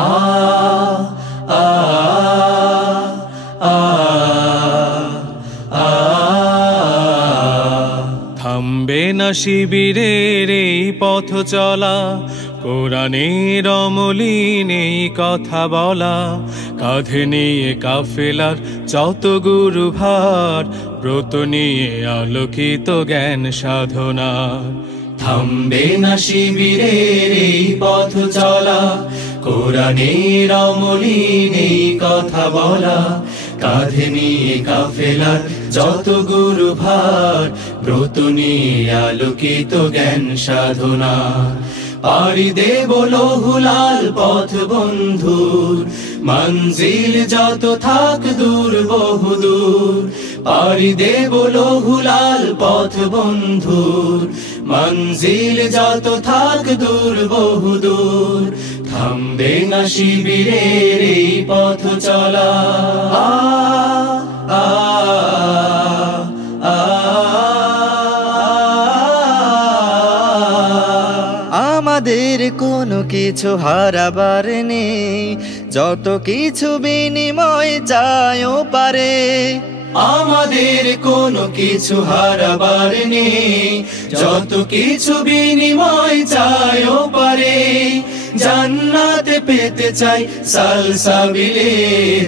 আ আ আ আ থামবে না শিবিরের এই পথ চলা, কোরআনের অমলিন এই কথা বলা, কাঁধে নিয়ে কাফেলার যত গুরু ভার, ব্রত নিয়ে আলোকিত জ্ঞান সাধনার। থামবে না শিবিরের এই পথ চলা, কোরআনের অমলিন এই কথা বলা, কাঁধে নিয়ে কাফেলার যত গুরু ভার, ব্রত নিয়ে আলোকিত জ্ঞান সাধনা। পাড়ি দেব লৌহুলাল পথ বন্ধুর, মঞ্জিল যত থাক দূর বহুদূর। পাড়ি দেব লৌহুলাল পথ বন্ধুর, মঞ্জিল যত থাক দূর বহুদূর। থামবে না শিবিরের এই পথ চলা। আ আ আ আমাদের কোনো কিছু হারাবার নেই, যত কিছু বিনিময় চাইও পারে। আমাদের কোনো কিছু হারাবার নেই, যত কিছু বিনিময় চাইও পারে। জান্নাতে পেতে চাই সালসাবিলের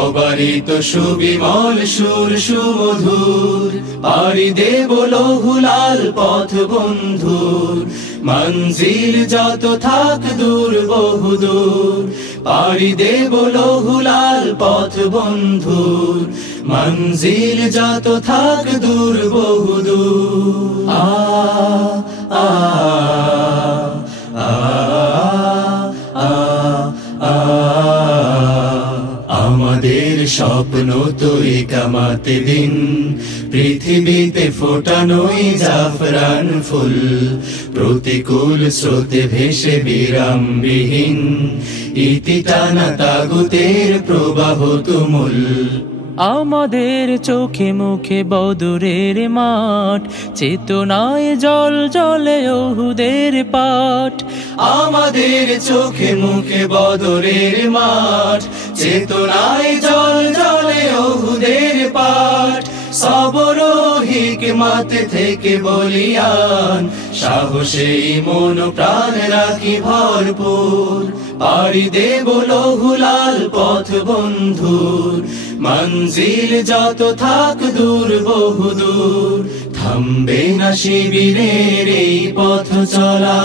অবারিত সুবিমল সুর সুমধুর। পাড়ি দেব লৌহুলাল পথ বন্ধুর, মঞ্জিল যত থাক দূর বহুদূর। পাড়ি দেব লৌহুলাল পথ বন্ধুর, মঞ্জিল যত থাক দূর বহুদূর। আ আ আ আ আমাদের স্বপ্ন তো একামাতে দিন, পৃথিবীতে ফোটানোই জাফরান ফুল। প্রতিকূল স্রোতে ভেসে বিরামবিহীন, ইতি টানা তাগুতের প্রবাহ তুমুল। আমাদের চোখে মুখে বদরের মাঠ, চেতনায় জল জলে ওহুদের পাঠ। আমাদের চোখে মুখে বদরের মাঠ, চেতনায় জল জলে ওহুদের পাঠ। সবর হিকমত থেকে বলিয়ান, সাহসেই মন প্রাণ রাখি ভরপুর। পাড়ি দেব লৌহুলাল পথ বন্ধুর, মঞ্জিল যত থাক দূর বহুদূর। থামবে না শিবিরের এই পথ চলা।